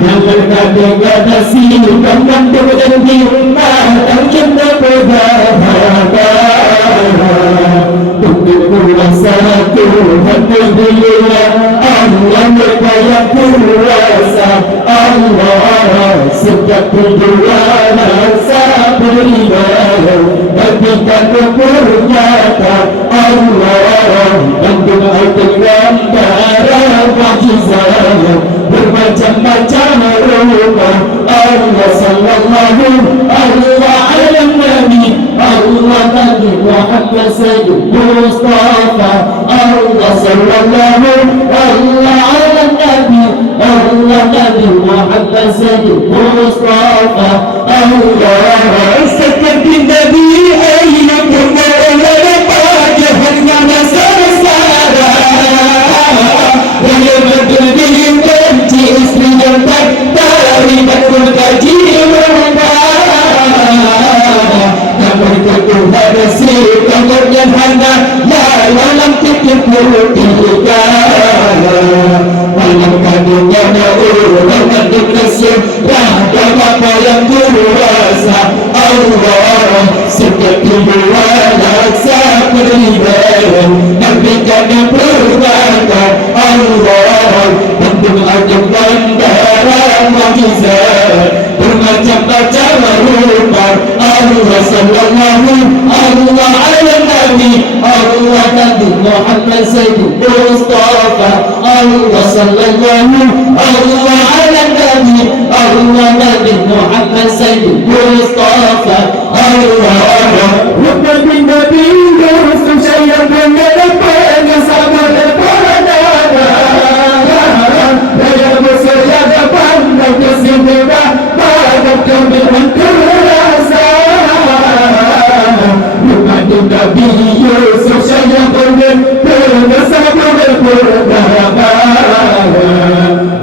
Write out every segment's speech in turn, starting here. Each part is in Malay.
Jangan kata-kata silukan bantu dan dirumah tak cinta berbahagia. Untuk kuasa Tuhan berdiri Allah berkaya kuasa Allah setiap kedua rasa beribadah bagikan bernyata Allah dan doa dengan darah mujizat bermacam-macam rupa Allah sallallahu Allah ala nabi Allah nabi Muhammad Sayyid Mustafa Allah sallallahu Allah ala nabi Allah nabi Muhammad Sayyid Mustafa Allah setiap nabi ayyakum wala wajah hargana sarsara wala berdiri benci istri dan dari betul gaji hadasi kamarnya hana la dalam titik tiga malam kadunya orang Indonesia raga apa yang kuasa Allah setiap kedua laksa beribadah berikan berbaka Allah untuk ajak bandara mujizat bermacam-macam rupa Allah sallallahu Allah ala nabi Allah nabi Muhammad Sayyid Mustafa Allah sallallahu Allah ala nabi Allah nabi Muhammad Sayyid Mustafa Allah Rukman bin Nabi Rasul saya menghadapan sama daripada Raya bersaya depan dan kesimpulan pada kemimpinan kurasa Nabi Yusuf saya bersama berberapa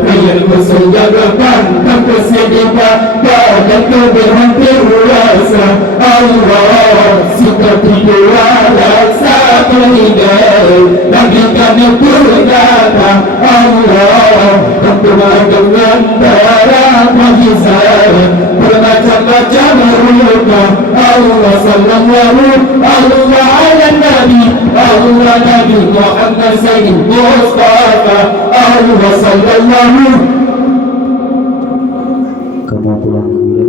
Raya bersaya depan dan kesimpulan pada kemimpinan kurasa Allah sikap tidur laksa terhidai Nabi kami purnata Allah berdoa dengan darah mujizat bermacam-macam rupa Allah sallallahu Allah ala nabi Allah nabi Muhammad Sayyid Mustafa Allah sallallahu